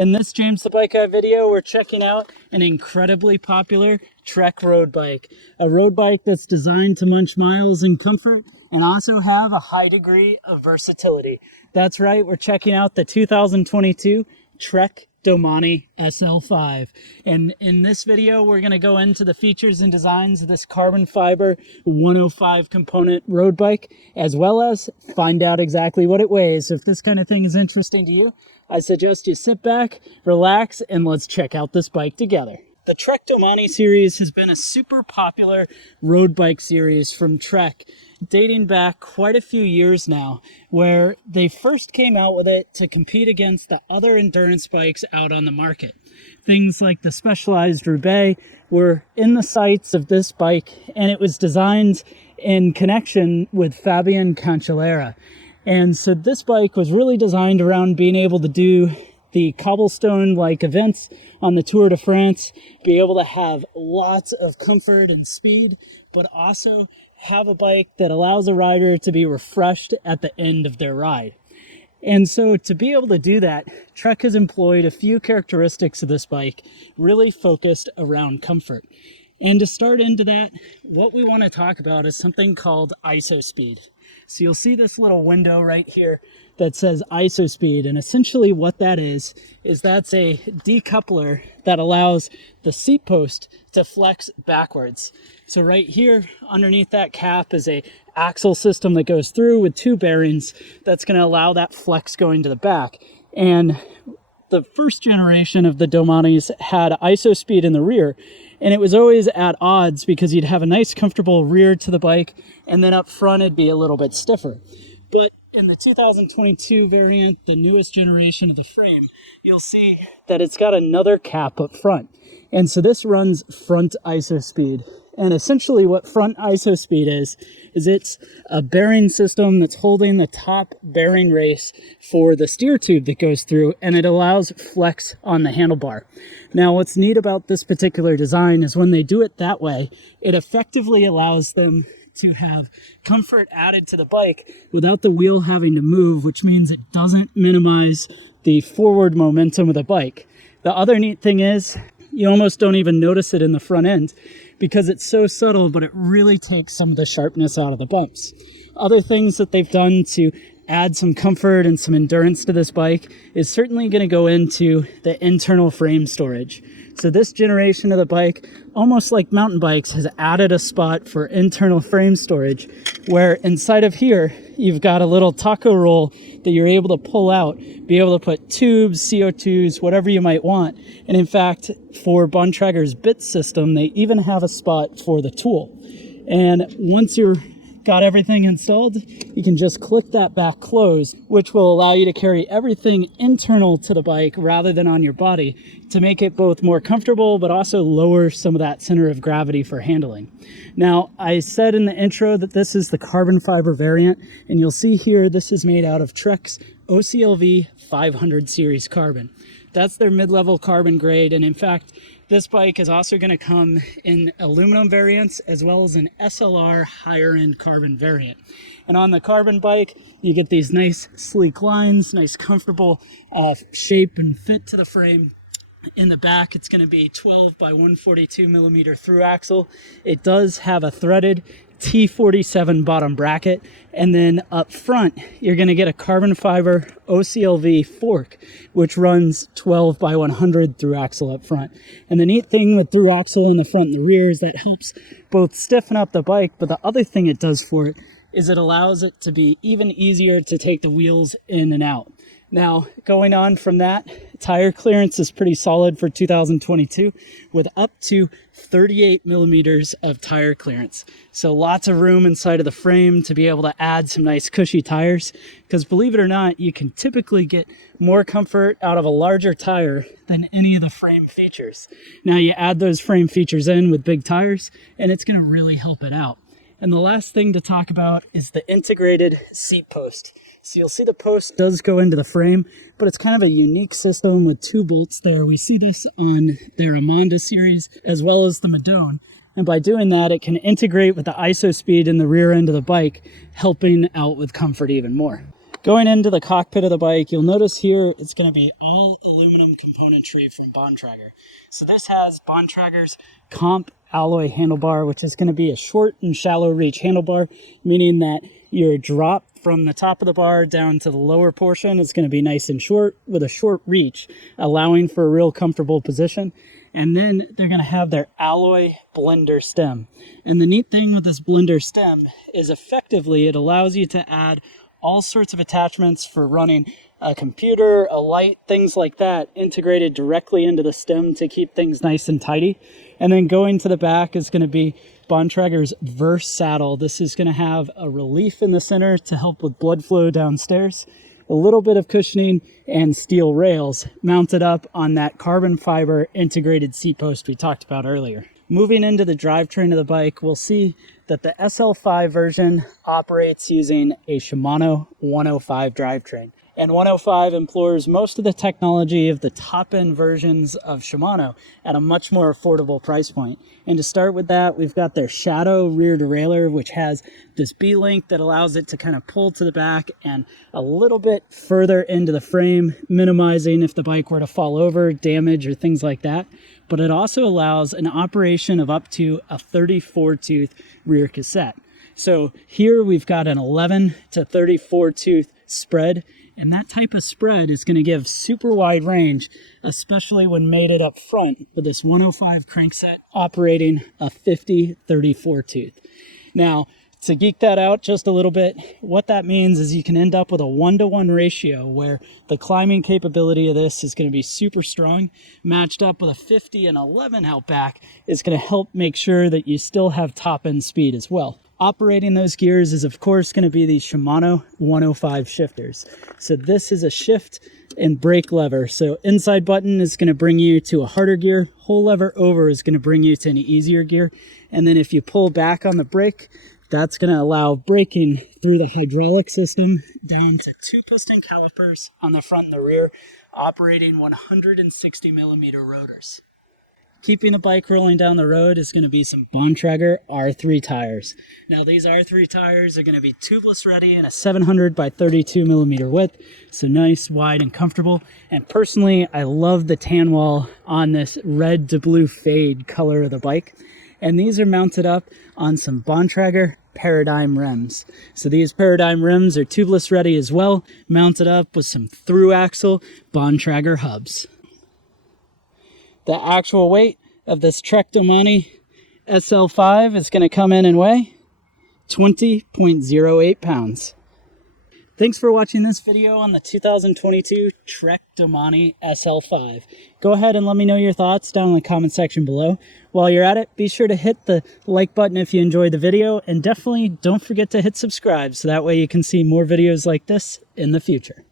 In this James the Bike Guy video, we're checking out an incredibly popular Trek road bike. A road bike that's designed to munch miles in comfort and also have a high degree of versatility. That's right, we're checking out the 2022 Trek Domane SL5. And in this video, we're going to go into the features and designs of this carbon fiber 105 component road bike, as well as find out exactly what it weighs. So if this kind of thing is interesting to you, I suggest you sit back, relax, and let's check out this bike together. The Trek Domane series has been a super popular road bike series from Trek, dating back quite a few years now, where they first came out with it to compete against the other endurance bikes out on the market. Things like the Specialized Roubaix were in the sights of this bike, and it was designed in connection with Fabien Cancellara. And so this bike was really designed around being able to do the cobblestone-like events on the Tour de France, be able to have lots of comfort and speed, but also have a bike that allows a rider to be refreshed at the end of their ride. And so to be able to do that, Trek has employed a few characteristics of this bike, really focused around comfort. And to start into that, what we want to talk about is something called IsoSpeed. So you'll see this little window right here that says IsoSpeed, and essentially what that is that's a decoupler that allows the seat post to flex backwards. So right here underneath that cap is a axle system that goes through with two bearings that's going to allow that flex going to the back. And the first generation of the Domanes had IsoSpeed in the rear, and it was always at odds because you'd have a nice comfortable rear to the bike, and then up front it'd be a little bit stiffer. But in the 2022 variant, the newest generation of the frame, you'll see that it's got another cap up front. And so this runs front IsoSpeed. And essentially what front IsoSpeed is it's a bearing system that's holding the top bearing race for the steer tube that goes through, and it allows flex on the handlebar. Now, what's neat about this particular design is when they do it that way, it effectively allows them to have comfort added to the bike without the wheel having to move, which means it doesn't minimize the forward momentum of the bike. The other neat thing is you almost don't even notice it in the front end because it's so subtle, but it really takes some of the sharpness out of the bumps. Other things that they've done to add some comfort and some endurance to this bike is certainly going to go into the internal frame storage. So this generation of the bike, almost like mountain bikes, has added a spot for internal frame storage, where inside of here, you've got a little taco roll that you're able to pull out, be able to put tubes, CO2s, whatever you might want. And in fact, for Bontrager's bit system, they even have a spot for the tool. And once you're got everything installed, you can just click that back close, which will allow you to carry everything internal to the bike rather than on your body, to make it both more comfortable but also lower some of that center of gravity for handling. Now, I said in the intro that this is the carbon fiber variant, and you'll see here this is made out of Trek's OCLV 500 series carbon. That's their mid-level carbon grade, and in fact, this bike is also going to come in aluminum variants as well as an SLR higher-end carbon variant. And on the carbon bike, you get these nice sleek lines, nice comfortable shape and fit to the frame. In the back, it's going to be 12 by 142 millimeter through axle. It does have a threaded T47 bottom bracket, and then up front you're going to get a carbon fiber OCLV fork, which runs 12 by 100 through axle up front. And the neat thing with through axle in the front and the rear is that helps both stiffen up the bike, but the other thing it does for it is it allows it to be even easier to take the wheels in and out. Now, going on from that, tire clearance is pretty solid for 2022 with up to 38 millimeters of tire clearance. So lots of room inside of the frame to be able to add some nice cushy tires, because believe it or not, you can typically get more comfort out of a larger tire than any of the frame features. Now you add those frame features in with big tires and it's going to really help it out. And the last thing to talk about is the integrated seat post. So you'll see the post does go into the frame, but it's kind of a unique system with two bolts there. We see this on their Amanda series as well as the Madone. And by doing that, it can integrate with the IsoSpeed in the rear end of the bike, helping out with comfort even more. Going into the cockpit of the bike, you'll notice here it's going to be all aluminum componentry from Bontrager. So this has Bontrager's Comp alloy handlebar, which is going to be a short and shallow reach handlebar, meaning that your drop from the top of the bar down to the lower portion is going to be nice and short with a short reach, allowing for a real comfortable position. And then they're going to have their alloy blender stem. And the neat thing with this blender stem is effectively it allows you to add all sorts of attachments for running a computer, a light, things like that, integrated directly into the stem to keep things nice and tidy. And then going to the back is going to be Bontrager's Verse saddle. This is going to have a relief in the center to help with blood flow downstairs, a little bit of cushioning, and steel rails mounted up on that carbon fiber integrated seat post we talked about earlier. Moving into the drivetrain of the bike, we'll see that the SL5 version operates using a Shimano 105 drivetrain. And 105 employs most of the technology of the top-end versions of Shimano at a much more affordable price point. And to start with that, we've got their Shadow rear derailleur, which has this B-link that allows it to kind of pull to the back and a little bit further into the frame, minimizing if the bike were to fall over, damage, or things like that. But it also allows an operation of up to a 34-tooth rear cassette. So here we've got an 11 to 34-tooth spread, and that type of spread is going to give super wide range, especially when mated up front with this 105 crankset operating a 50-34 tooth. Now, to geek that out just a little bit, what that means is you can end up with a 1-to-1 ratio where the climbing capability of this is going to be super strong, matched up with a 50 and 11 Outback is going to help make sure that you still have top end speed as well. Operating those gears is of course going to be the Shimano 105 shifters. So this is a shift and brake lever. So inside button is going to bring you to a harder gear, whole lever over is going to bring you to an easier gear. And then if you pull back on the brake, that's going to allow braking through the hydraulic system down to 2 piston calipers on the front and the rear, operating 160 millimeter rotors. Keeping the bike rolling down the road is going to be some Bontrager R3 tires. Now these R3 tires are going to be tubeless ready in a 700 by 32 millimeter width. So nice, wide, and comfortable. And personally, I love the tan wall on this red to blue fade color of the bike. And these are mounted up on some Bontrager Paradigm rims. So these Paradigm rims are tubeless ready as well, mounted up with some through axle Bontrager hubs. The actual weight of this Trek Domane SL5 is going to come in and weigh 20.08 pounds. Thanks for watching this video on the 2022 Trek Domane SL5. Go ahead and let me know your thoughts down in the comment section below. While you're at it, be sure to hit the like button if you enjoyed the video, and definitely don't forget to hit subscribe so that way you can see more videos like this in the future.